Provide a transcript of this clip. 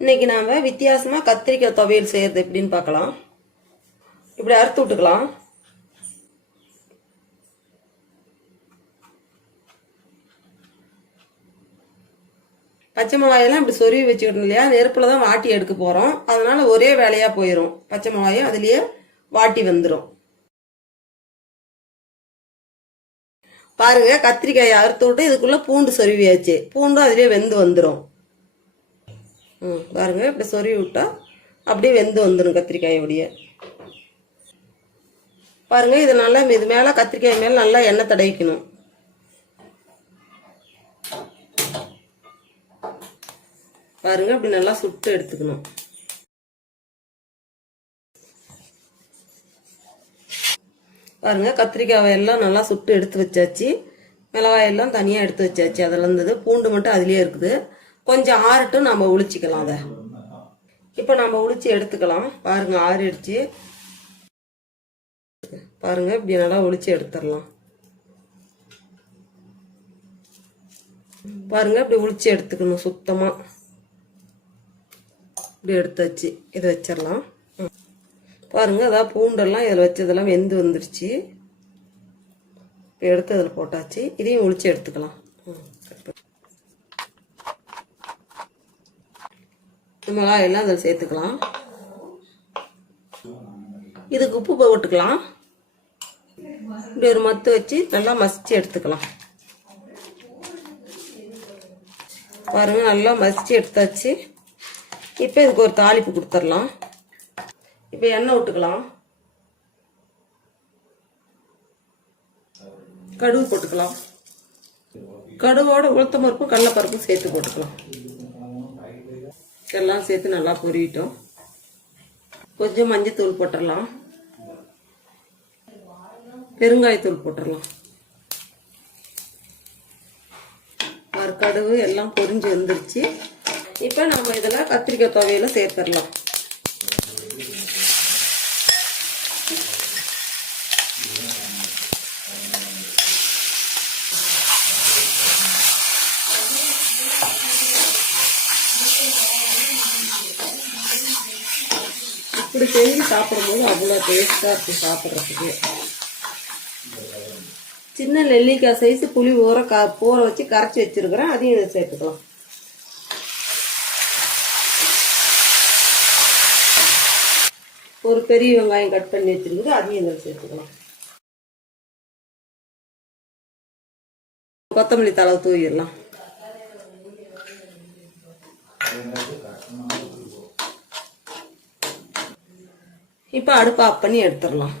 இன்னைக்கு நாம வித்தியாசமா கத்திரிக்காய் துவையல் செய்யறது எப்படின்னு பார்க்கலாம். இப்படி அறுத்து விட்டுக்கலாம். பச்சை மிளகாயெல்லாம் இப்படி சொருவி வச்சுக்கணும் இல்லையா? நெருப்பில் தான் வாட்டி எடுக்க போகிறோம் அதனால ஒரே வேலையாக போயிடும் பச்சை மிளகாயும் அதுலேயே வாட்டி வந்துடும் பாருங்க கத்திரிக்காயை அறுத்து விட்டு இதுக்குள்ளே பூண்டு சொருவியாச்சு. பூண்டும் அதுலேயே வெந்து வந்துடும் ம் பாருங்க இப்படி சொருவி விட்டா அப்படியே வெந்து வந்துடும் கத்திரிக்காயோடைய. பாருங்க இது நல்லா இது மேலே கத்திரிக்காய் மேலே நல்லா எண்ணெய் தடவிக்கணும். பாருங்க அப்படி நல்லா சுட்டு எடுத்துக்கணும். பாருங்க கத்திரிக்காவை எல்லாம் நல்லா சுட்டு எடுத்து வச்சாச்சு. மிளகாயெல்லாம் தனியாக எடுத்து வச்சாச்சு. அதில் இருந்தது பூண்டு மட்டும் அதுலேயே இருக்குது. கொஞ்சம் ஆறட்டும் நம்ம உளிச்சிக்கலாம் அதை. இப்போ நம்ம உளிச்சு எடுத்துக்கலாம். பாருங்க ஆறிடுச்சு. பாருங்க இப்படி நல்லா ஒளிச்சு எடுத்துடலாம். பாருங்க இப்படி ஒளிச்சு எடுத்துக்கணும் சுத்தமா. இப்படி எடுத்து வச்சு இதை வச்சிடலாம். ம். பாருங்க அதான் பூண்டெல்லாம் இதில் வச்சதெல்லாம் வெந்து வந்துருச்சு. இப்போ எடுத்து அதில் போட்டாச்சு. இதையும் ஒளிச்சு எடுத்துக்கலாம். ம், மிளகாய் எல்லாம் அதில் சேர்த்துக்கலாம். இதுக்கு உப்பு போட்டுக்கலாம். இப்படி ஒரு மத்து வச்சு நல்லா மசிச்சு எடுத்துக்கலாம். பாருங்கள் நல்லா மசித்து எடுத்தாச்சு. இப்போ இதுக்கு ஒரு தாளிப்பு கொடுத்துடலாம். இப்போ எண்ணெய் விட்டுக்கலாம். கடுகு போட்டுக்கலாம். கடுவோட உளுத்தம் பருப்பும் கடலைப்பருப்பும் சேர்த்து போட்டுக்கலாம். எல்லாம் சேர்த்து நல்லா பொரியிட்டோம் கொஞ்சம் மஞ்சத்தூள் போட்டுடலாம் பெருங்காயத்தூள் போட்டுடலாம் ஒரு கடுகு எல்லாம் பொரிஞ்சு வந்துருச்சு. இப்போ நம்ம இதில் கத்திரிக்காய் துவையில சேர்த்துடலாம். இப்படி செஞ்சு சாப்பிடும்போது அவ்வளோ டேஸ்ட்டாக இருக்கும் சாப்பிட்றதுக்கு. சின்ன நெல்லிக்காய் சைஸ் புளி ஊற க ஊற வச்சு கரைச்சி வச்சிருக்கிறேன். அதையும் இதை சேர்த்துக்கலாம். ஒரு பெரிய வெங்காயம் கட் பண்ணி வச்சுருக்குது. அதையும் இதில் சேர்த்துக்கலாம். கொத்தமல்லி தலை தூவிடலாம். இப்போ அடுப்பு ஆஃப் பண்ணி எடுத்துடலாம்.